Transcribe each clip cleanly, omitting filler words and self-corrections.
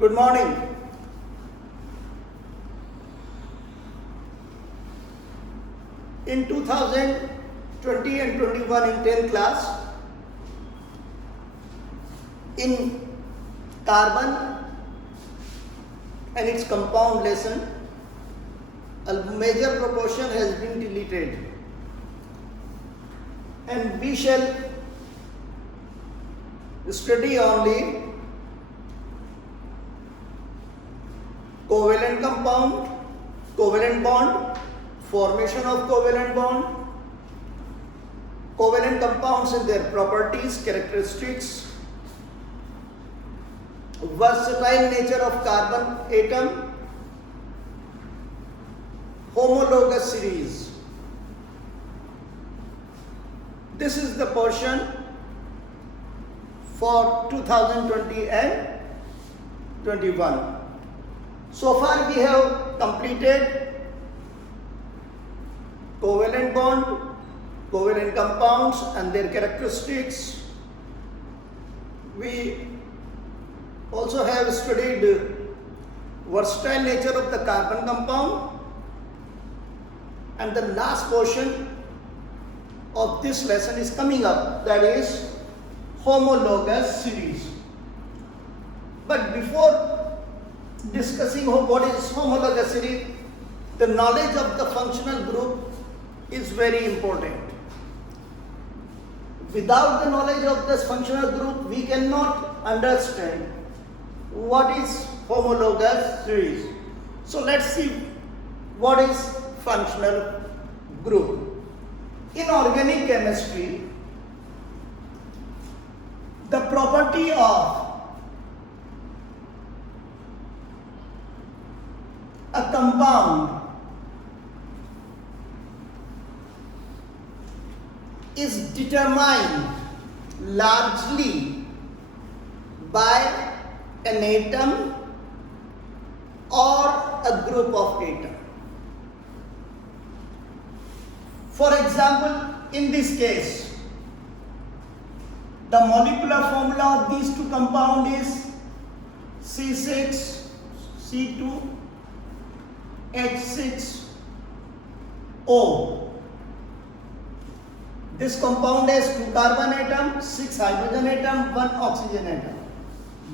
Good morning. In 2020 and 21 in 10th class, in carbon and its compound lesson, a major proportion has been deleted, and we shall study only covalent compound, covalent bond, formation of covalent bond, covalent compounds and their properties, characteristics, versatile nature of carbon atom, homologous series. This is the portion for 2020 and 21. So far we have completed covalent bond, covalent compounds and their characteristics. We also have studied versatile nature of the carbon compound, and the last portion of this lesson is coming up, that is homologous series. But before discussing what is homologous series, the knowledge of the functional group is very important. Without the knowledge of this functional group, we cannot understand what is homologous series. So let's see what is functional group. In organic chemistry, the property of a compound is determined largely by an atom or a group of atoms. For example, in this case, the molecular formula of these two compounds is C6H6O. This compound has 2 carbon atoms, 6 hydrogen atoms, 1 oxygen atom.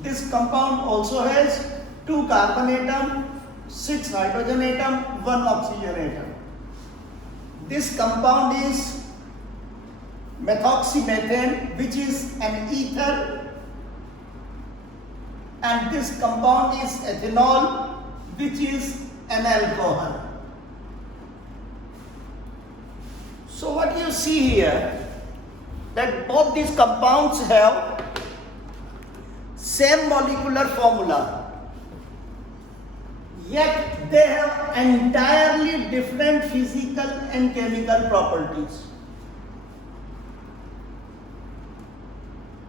This compound also has 2 carbon atoms, 6 hydrogen atoms, 1 oxygen atom. This compound is methoxymethane, which is an ether, and this compound is ethanol, which is an alcohol. So what you see here, that both these compounds have same molecular formula, yet they have entirely different physical and chemical properties.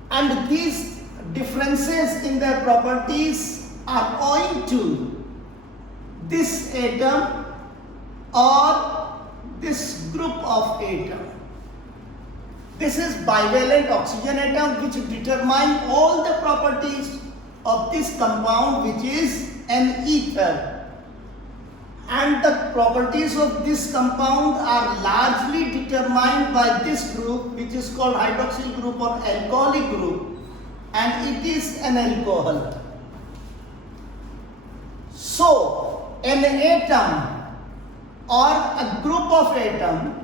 And these differences in their properties are owing to this atom or this group of atoms. This is bivalent oxygen atom, which determine all the properties of this compound, which is an ether. And the properties of this compound are largely determined by this group, which is called hydroxyl group or alcoholic group, and it is an alcohol. So, an atom or a group of atoms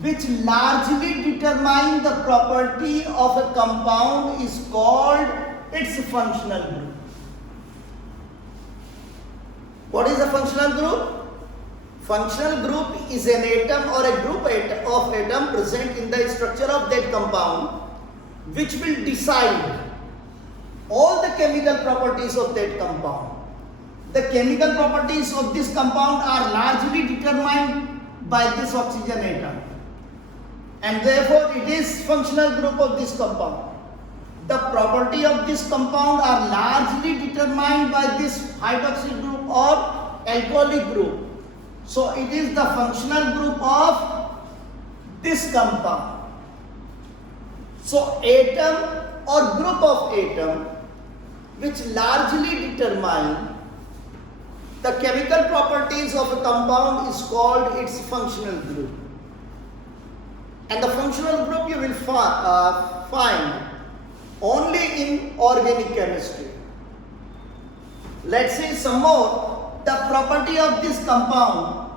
which largely determine the property of a compound is called its functional group. What is a functional group? Functional group is an atom or a group of atoms present in the structure of that compound, which will decide all the chemical properties of that compound. The chemical properties of this compound are largely determined by this oxygen atom, and therefore it is functional group of this compound. The property of this compound are largely determined by this hydroxyl group or alcoholic group. So it is the functional group of this compound. So atom or group of atom which largely determine the chemical properties of a compound is called its functional group. And the functional group you will find only in organic chemistry. Let's say some more. The property of this compound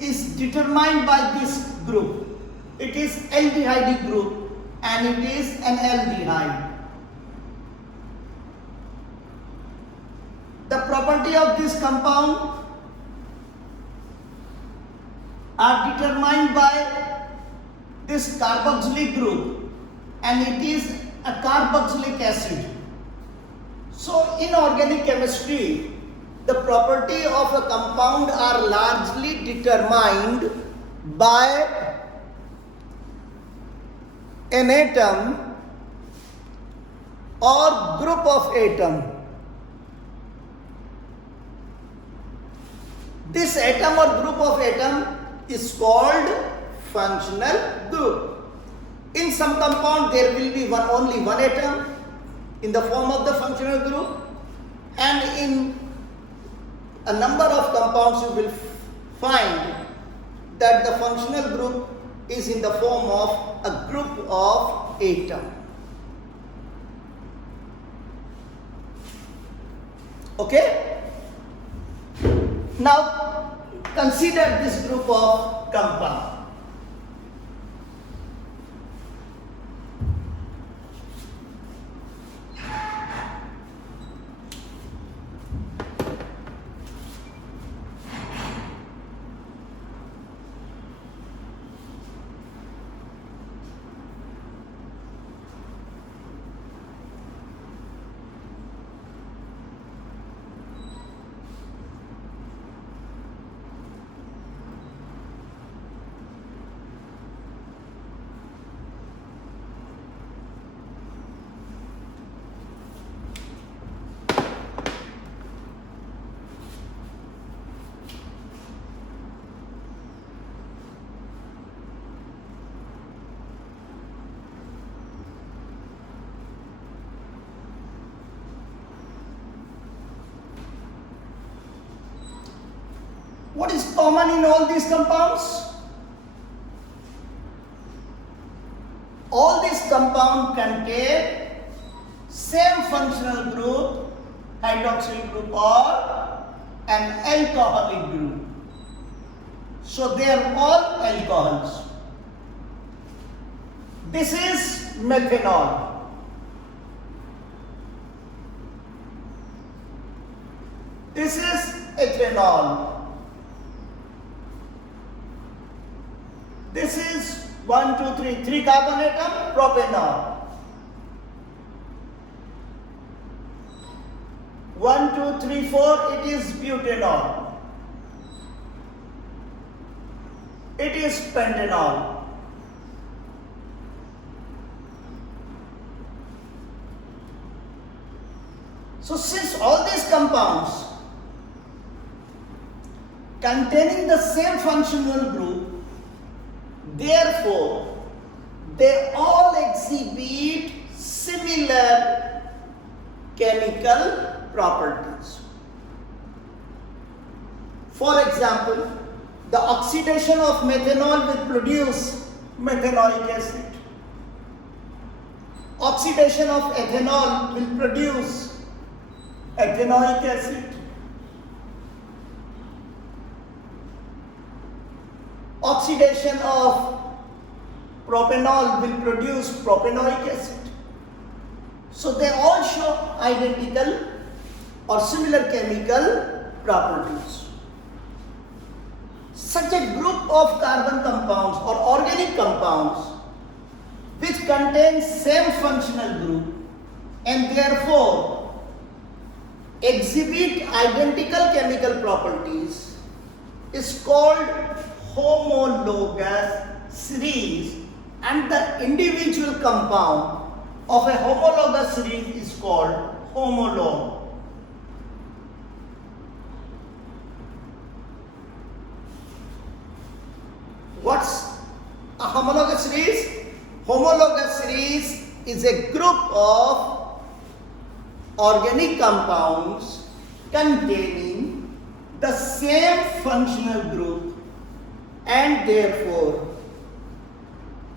is determined by this group. It is aldehyde group and it is an aldehyde. The property of this compound are determined by this carboxylic group and it is a carboxylic acid. So in organic chemistry, the property of a compound are largely determined by an atom or group of atom. This atom or group of atom is called functional group. In some compound there will be only one atom in the form of the functional group, and in a number of compounds you will find that the functional group is in the form of a group of atom. Okay? Now consider this group of compound. What is common in all these compounds? All these compounds contain same functional group, hydroxyl group or an alcoholic group. So they are all alcohols. This is methanol. This is ethanol. This is 1, 2, 3, 3 carbon atom, propanol. 1, 2, 3, 4, it is butanol. It is pentanol. So since all these compounds containing the same functional group, therefore, they all exhibit similar chemical properties. For example, the oxidation of methanol will produce methanoic acid. Oxidation of ethanol will produce ethanoic acid. Oxidation of propanol will produce propanoic acid. So they all show identical or similar chemical properties. Such a group of carbon compounds or organic compounds which contain same functional group and therefore exhibit identical chemical properties is called homologous series, and the individual compound of a homologous series is called homologue. What's a homologous series? Homologous series is a group of organic compounds containing the same functional group and therefore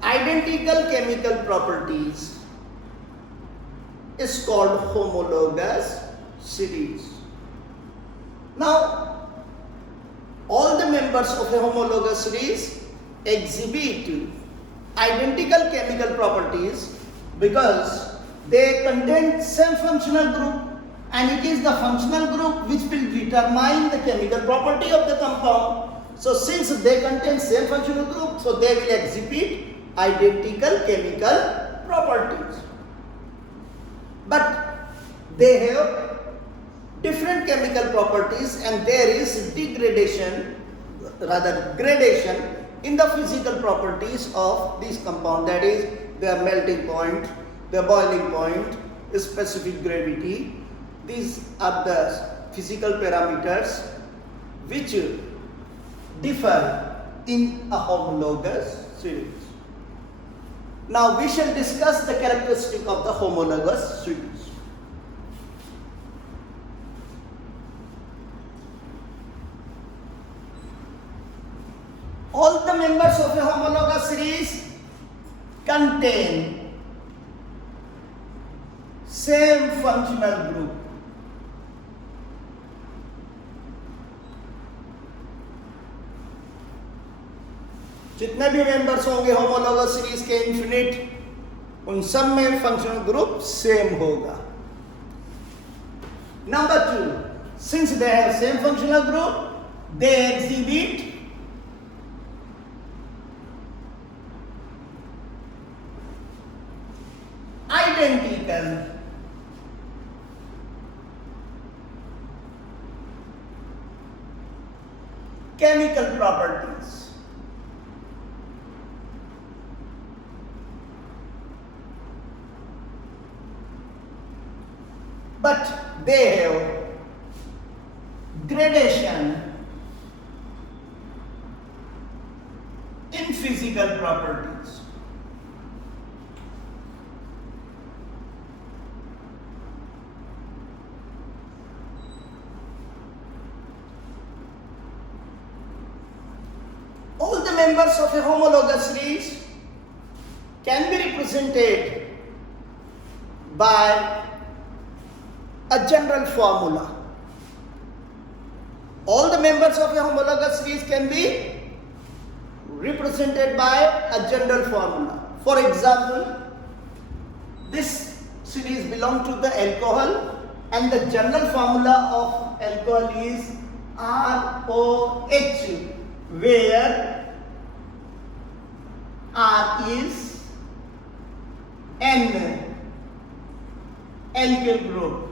identical chemical properties is called homologous series. Now, all the members of a homologous series exhibit identical chemical properties because they contain same functional group, and it is the functional group which will determine the chemical property of the compound. So since they contain same functional group, so they will exhibit identical chemical properties. But they have different chemical properties, and there is gradation in the physical properties of these compounds. That is, their melting point, their boiling point, specific gravity. These are the physical parameters which differ in a homologous series. Now we shall discuss the characteristic of the homologous series. All the members of a homologous series contain same functional group. जितने भी members होंगे homologous series के infinite, उन सब में functional group same होगा. Number 2, since they have same functional group, they exhibit identical chemical properties. But they have gradation in physical properties. All the members of a homologous series can be represented by a general formula. All the members of a homologous series can be represented by a general formula. For example, this series belongs to the alcohol, and the general formula of alcohol is ROH, where R is N alkyl group.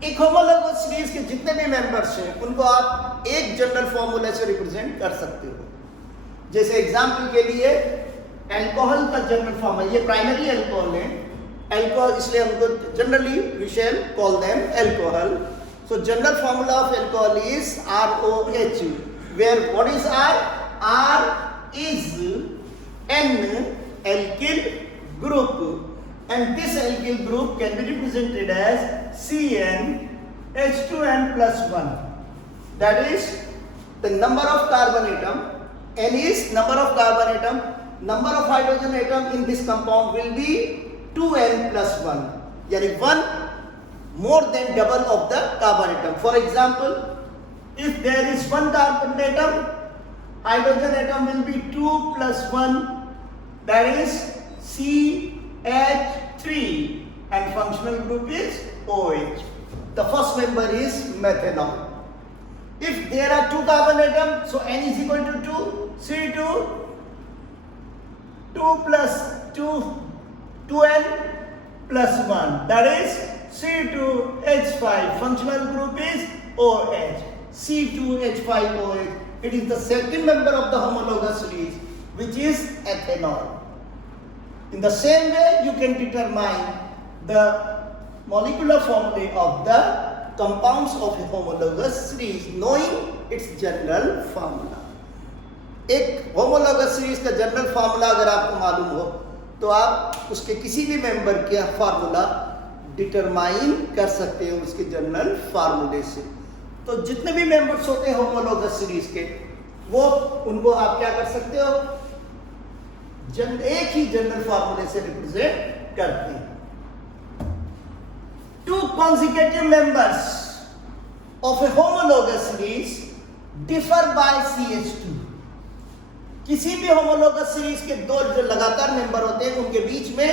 एक homologous series के जितने भी members हैं उनको आप एक general formula से represent कर सकते हो. जैसे एग्जांपल के लिए अल्कोहल का जनरल फॉर्मूला, ये प्राइमरी अल्कोहल है, अल्कोहल इसलिए हमको generally we shall call them alcohol. So general formula of alcohol is ROH, where what is R? R is N alkyl group, and this alkyl group can be represented as CnH2n plus 1. That is the number of carbon atom. N is number of carbon atom. Number of hydrogen atom in this compound will be 2n plus 1. Yani 1 more than double of the carbon atom. For example, if there is 1 carbon atom, hydrogen atom will be 2 plus 1. That is CH3, and functional group is OH. The first member is methanol. If there are 2 carbon atoms, so N is equal to 2, C2, 2 plus 2, 2N plus 1. That is C2H5. Functional group is OH. C2H5OH. It is the second member of the homologous series, which is ethanol. In the same way, you can determine the molecular formulae of the compounds of a homologous series knowing its general formula. एक homologous series का general formula अगर आपको मालूम हो तो आप उसके किसी भी मेंबर का फार्मूला डिटरमाइन कर सकते हैं उसके जनरल फार्मूले से। तो जितने भी मेंबर्स होते हैं होमोलोगस सीरीज के, वो उनको आप क्या कर सकते हो, एक ही जनरल फार्मूले से रिप्रेजेंट करते हैं। Two consecutive members of a homologous series differ by CH2। किसी भी होमोलोगस सीरीज के दो जो लगातार मेंबर होते हैं उनके बीच में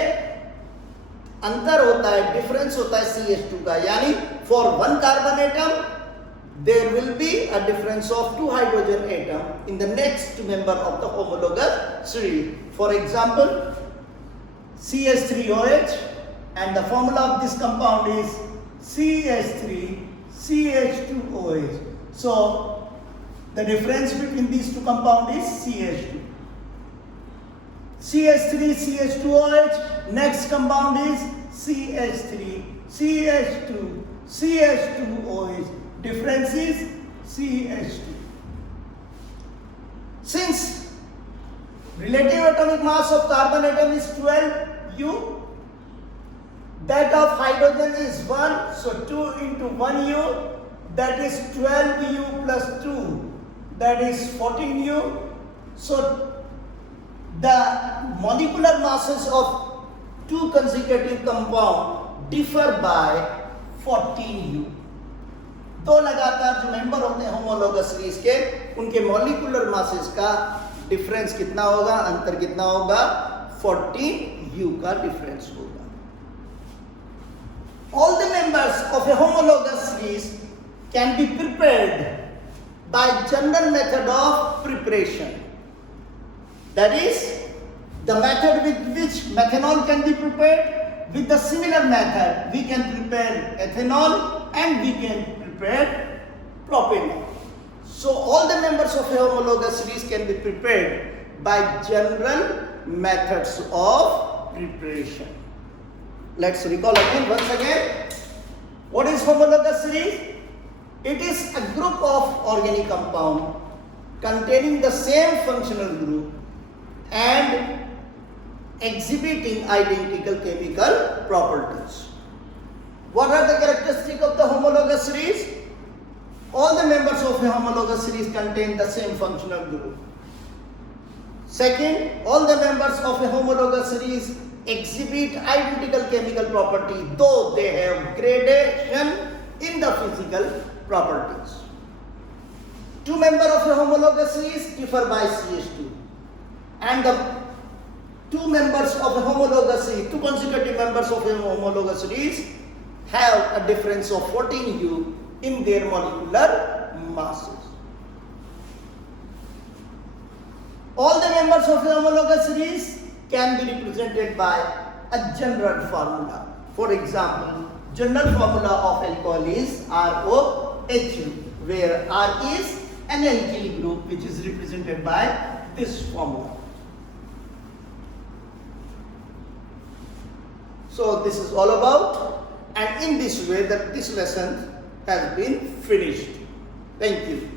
अंतर होता है, डिफरेंस होता है CH2 का, यानी for one carbon atom there will be a difference of 2 hydrogen atom in the next member of the homologous series. For example, CH3OH, and the formula of this compound is CH3CH2OH. So the difference between these two compounds is CH2. CH3CH2OH, next compound is CH3CH2CH2OH. Difference is CH2. Since relative atomic mass of carbon atom is 12U, that of hydrogen is 1, so 2 into 1U, that is 12U plus 2, that is 14U. So the molecular masses of two consecutive compounds differ by 14U. दो लगातार जो member होते हैं homologous series के, उनके molecular masses का difference कितना होगा, अंतर कितना होगा, 14U का डिफरेंस होगा। All the members of a homologous series can be prepared by general method of preparation. That is the method with which methanol can be prepared. With the similar method we can prepare ethanol and we can prepare propanol. So all the members of a homologous series can be prepared by general methods of preparation. Let's recall again, once again, what is homologous series? It is a group of organic compound containing the same functional group and exhibiting identical chemical properties. What are the characteristics of the homologous series? All the members of a homologous series contain the same functional group. Second, all the members of a homologous series exhibit identical chemical property, though they have gradation in the physical properties. Two members of a homologous series differ by CH2, and the two members of a homologous series, two consecutive members of a homologous series have a difference of 14U in their molecular masses. All the members of a homologous series can be represented by a general formula. For example, general formula of alcohol is ROHU, where R is an alkyl group which is represented by this formula. So this is all about, and in this way that this lesson has been finished. Thank you.